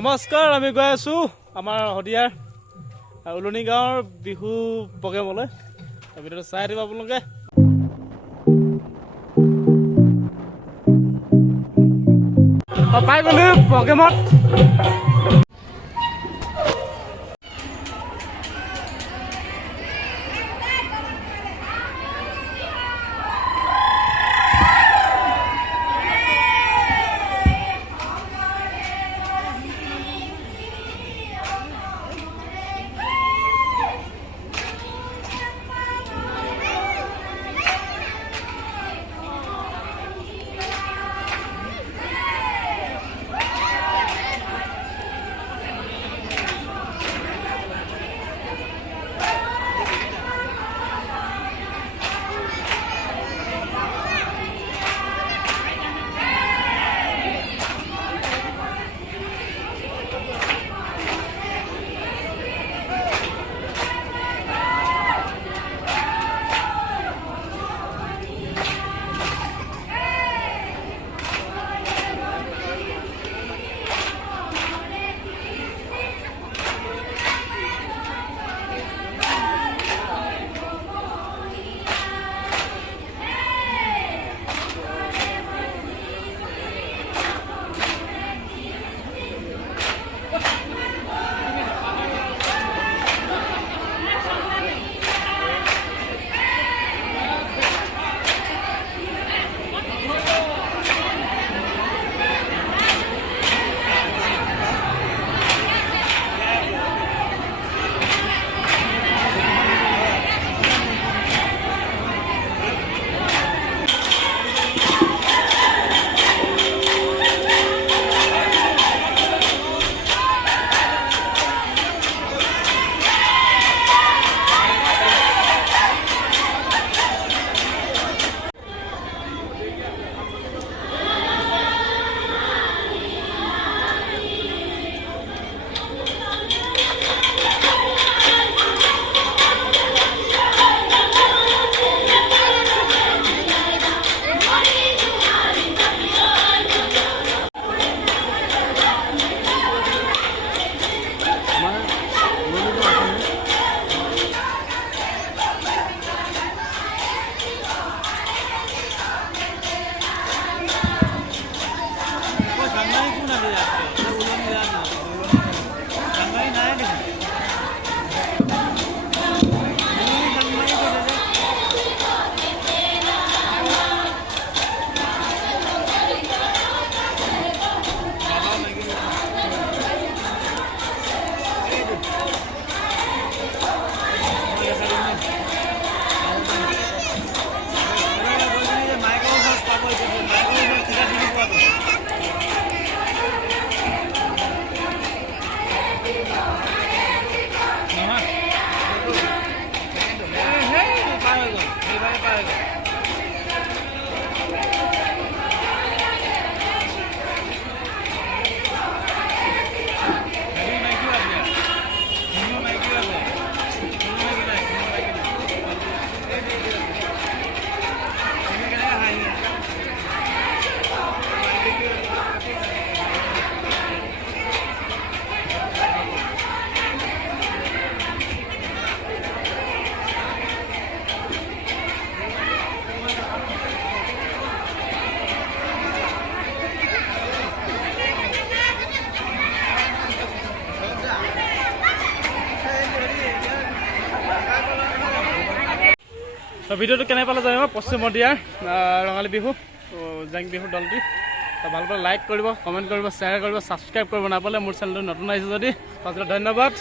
নমস্কাৰ, আমি গৈ আছো আমাৰ হদিয়াৰ উলনি গাঁৱৰ বিহু প্ৰগ্ৰেমলৈ। তাৰ ভিতৰত চাই দিব আপোনালোকে। পাই গ'লো প্ৰগ্ৰেমত। ভিডিঅ'টো কেনে পালে জানিব। পশ্চিম হদিয়াৰ ৰঙালী বিহু জেং বিহুৰ দলটি ভাল পালে লাইক কৰিব, কমেণ্ট কৰিব, শ্বেয়াৰ কৰিব, ছাবস্ক্ৰাইব কৰিব নাপালে মোৰ চেনেলটো নতুন আহিছে যদি ধন্যবাদ।